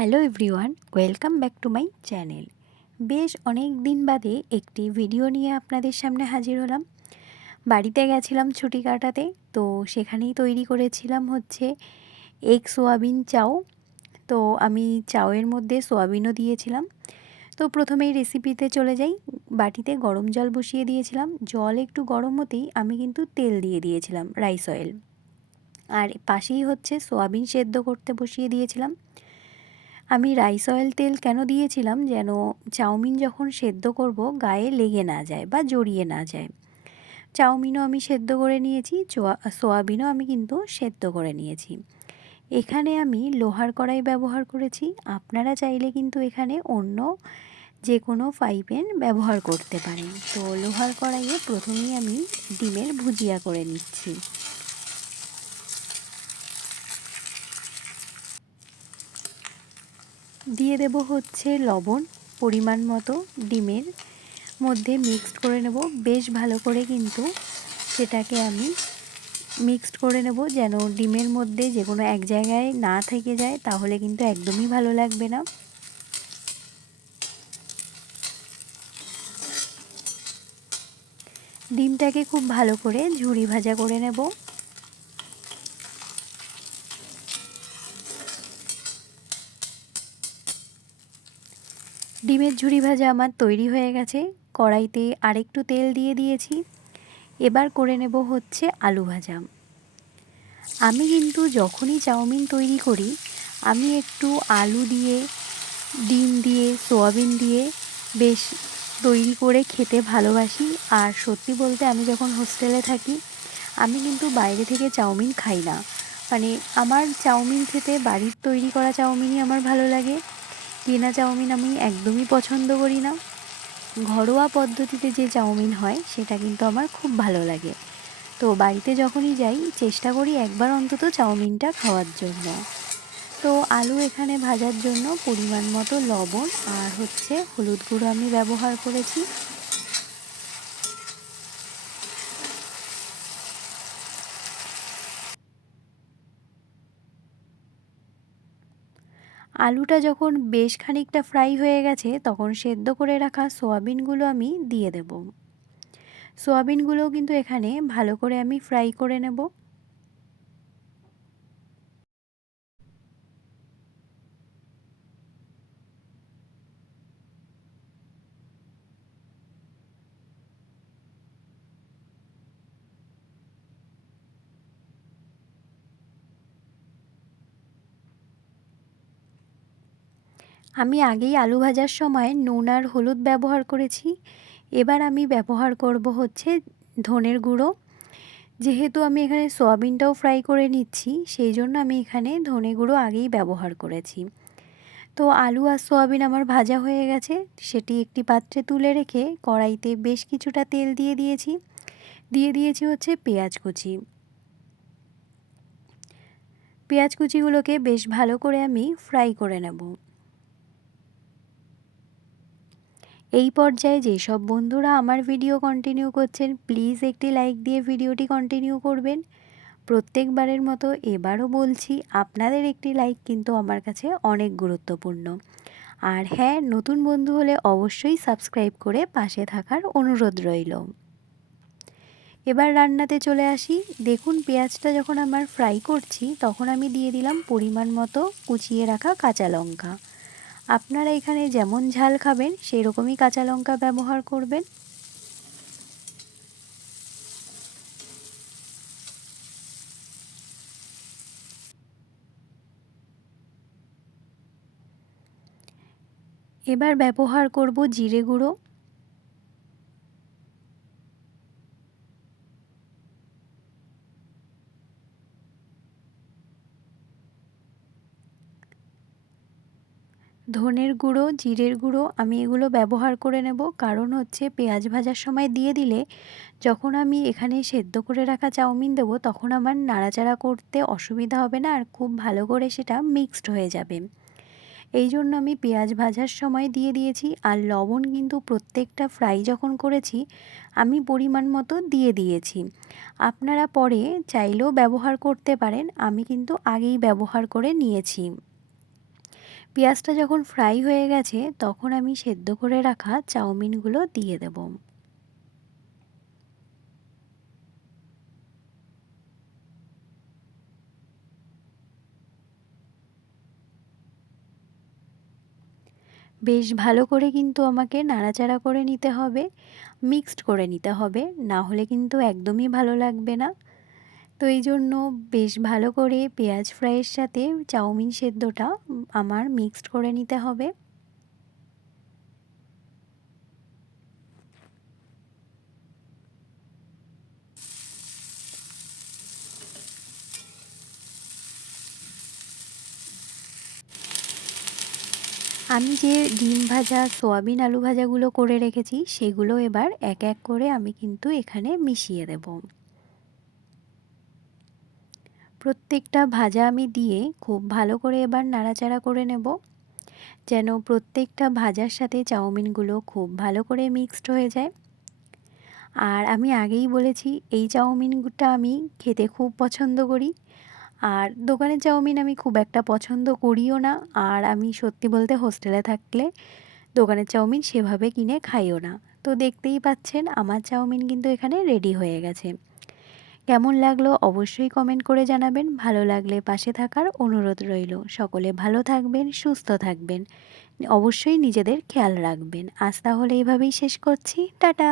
Hello everyone, welcome back to my channel. বেশ অনেক দিন বাদে একটি ভিডিও নিয়ে আপনাদের সামনে হাজির হলাম। বাড়িতে গেছিলাম ছুটি কাটাতে, তো সেখানেই তৈরি করেছিলাম হচ্ছে এগ সোয়াবিন চাউ তো আমি চাউয়ের মধ্যে সোয়াবিনও দিয়েছিলাম। তো প্রথমেই রেসিপিতে চলে যাই। বাটিতে গরম জল বসিয়ে দিয়েছিলাম। জল একটু গরম হতেই আমি কিন্তু তেল দিয়ে দিয়েছিলাম রাইস অয়েল। আর পাশেই হচ্ছে সোয়াবিন সেদ্ধ করতে বসিয়ে দিয়েছিলাম। আমি রাইস অয়েল তেল কেন দিয়েছিলাম? যেন চাউমিন যখন সেদ্ধ করব, গায়ে লেগে না যায় বা জড়িয়ে না যায়। চাউমিনও আমি সেদ্ধ করে নিয়েছি সোয়াবিনও আমি কিন্তু সেদ্ধ করে নিয়েছি। এখানে আমি লোহার কড়াই ব্যবহার করেছি। আপনারা চাইলে কিন্তু এখানে অন্য যে কোনো পাইপেন ব্যবহার করতে পারেন। তো লোহার কড়াইয়ে প্রথমেই আমি ডিমের ভুজিয়া করে নিচ্ছি। দিয়ে দেব হচ্ছে লবণ, পরিমাণ মতো ডিমের মধ্যে মিক্সড করে নেব। বেশ ভালো করে কিন্তু সেটাকে আমি মিক্সড করে নেব যেন ডিমের মধ্যে যে কোনো এক জায়গায় না থেকে যায়, তাহলে কিন্তু একদমই ভালো লাগবে না। ডিমটাকে খুব ভালো করে ঝুড়ি ভাজা করে নেব। ডিমের ঝুড়ি ভাজা আমার তৈরি হয়ে গেছে। কড়াইতে আরেকটু তেল দিয়ে দিয়েছি। এবার করে নেব হচ্ছে আলু ভাজা। আমি কিন্তু যখনই চাউমিন তৈরি করি, আমি একটু আলু দিয়ে, ডিম দিয়ে, সোয়াবিন দিয়ে বেশ তৈরি করে খেতে ভালোবাসি। আর সত্যি বলতে আমি যখন হোস্টেলে থাকি, আমি কিন্তু বাইরে থেকে চাউমিন খাই না। মানে আমার চাউমিন খেতে বাড়ির তৈরি করা চাউমিনই আমার ভালো লাগে। কেনা চাউমিন আমি একদমই পছন্দ করি না। ঘরোয়া পদ্ধতিতে যে চাউমিন হয়, সেটা কিন্তু আমার খুব ভালো লাগে। তো বাড়িতে যখনই যাই, চেষ্টা করি একবার অন্তত চাউমিনটা খাওয়ার জন্য। তো আলু এখানে ভাজার জন্য পরিমাণ মতো লবণ আর হচ্ছে হলুদ গুঁড়ো আমি ব্যবহার করেছি। আলুটা যখন বেশ খানিকটা ফ্রাই হয়ে গেছে, তখন সেদ্ধ করে রাখা সোয়াবিনগুলো আমি দিয়ে দেব। সোয়াবিনগুলোও কিন্তু এখানে ভালো করে আমি ফ্রাই করে নেব। আমি আগেই আলু ভাজার সময় নুন আর হলুদ ব্যবহার করেছি। এবার আমি ব্যবহার করব হচ্ছে ধনের গুঁড়ো। যেহেতু আমি এখানে সোয়াবিনটাও ফ্রাই করে নিচ্ছি, সেই জন্য আমি এখানে ধনে গুঁড়ো আগেই ব্যবহার করেছি। তো আলু আর সোয়াবিন আমার ভাজা হয়ে গেছে। সেটি একটি পাত্রে তুলে রেখে কড়াইতে বেশ কিছুটা তেল দিয়ে দিয়েছি। দিয়ে দিয়েছি হচ্ছে পেঁয়াজ কুচি। পেঁয়াজ কুচিগুলোকে বেশ ভালো করে আমি ফ্রাই করে নেব। এই পর্যায়ে যেসব বন্ধুরা আমার ভিডিও কন্টিনিউ করছেন প্লিজ একটি লাইক দিয়ে ভিডিওটি কন্টিনিউ করবেন। প্রত্যেকবারের মতো এবারও বলছি, আপনাদের একটি লাইক কিন্তু আমার কাছে অনেক গুরুত্বপূর্ণ। আর হ্যাঁ নতুন বন্ধু হলে অবশ্যই সাবস্ক্রাইব করে পাশে থাকার অনুরোধ রইল। এবার রান্নাতে চলে আসি। দেখুন, পেঁয়াজটা যখন আমার ফ্রাই করছি, তখন আমি দিয়ে দিলাম পরিমাণ মতো কুচিয়ে রাখা কাঁচা লঙ্কা। আপনারা এখানে যেমন ঝাল খাবেন সেই রকমই কাঁচা লঙ্কা ব্যবহার করবেন। এবার ব্যবহার করব জিরে গুঁড়ো। ধনের গুঁড়ো, জিরের গুঁড়ো আমি এগুলো ব্যবহার করে নেব। কারণ হচ্ছে পেঁয়াজ ভাজার সময় দিয়ে দিলে যখন আমি এখানে সেদ্ধ করে রাখা চাউমিন দেবো তখন আমার নাড়াচাড়া করতে অসুবিধা হবে না আর খুব ভালো করে সেটা মিক্সড হয়ে যাবে। এই জন্য আমি পেঁয়াজ ভাজার সময় দিয়ে দিয়েছি আর লবণ কিন্তু প্রত্যেকটা ফ্রাই যখন করেছি আমি পরিমাণ মতো দিয়ে দিয়েছি। আপনারা পরে চাইলেও ব্যবহার করতে পারেন, আমি কিন্তু আগেই ব্যবহার করে নিয়েছি। পেঁয়াজটা যখন ফ্রাই হয়ে গেছে, তখন আমি সেদ্ধ করে রাখা চাউমিনগুলো দিয়ে দেব। বেশ ভালো করে কিন্তু আমাকে নাড়াচাড়া করে নিতে হবে মিক্সড করে নিতে হবে, না হলে কিন্তু একদমই ভালো লাগবে না। তো এই জন্য বেশ ভালো করে পেঁয়াজ ফ্রাইয়ের সাথে চাউমিন সেদ্ধটা আমার মিক্সড করে নিতে হবে। আমি যে ডিম ভাজা, সোয়াবিন আলু ভাজাগুলো করে রেখেছি, সেগুলো এবার এক এক করে আমি কিন্তু এখানে মিশিয়ে দেব। প্রত্যেকটা ভাজা আমি দিয়ে খুব ভালো করে এবার নাড়াচাড়া করে নেব। যেন প্রত্যেকটা ভাজার সাথে চাউমিনগুলো খুব ভালো করে মিক্সড হয়ে যায়। আর আমি আগেই বলেছি, এই চাউমিনটা আমি খেতে খুব পছন্দ করি। আর দোকানের চাউমিন আমি খুব একটা পছন্দ করিও না। আর আমি সত্যি বলতে হোস্টেলে থাকলে দোকানের চাউমিন সেভাবে কিনে খাইও না। তো দেখতেই পাচ্ছেন, আমার চাউমিন কিন্তু এখানে রেডি হয়ে গেছে। কেমন লাগল অবশ্যই কমেন্ট করে জানাবেন। ভালো লাগলে পাশে থাকার অনুরোধ রইল। সকলে ভালো থাকবেন, সুস্থ থাকবেন। অবশ্যই নিজেদের খেয়াল রাখবেন। আজ তাহলে এইভাবেই শেষ করছি। টাটা!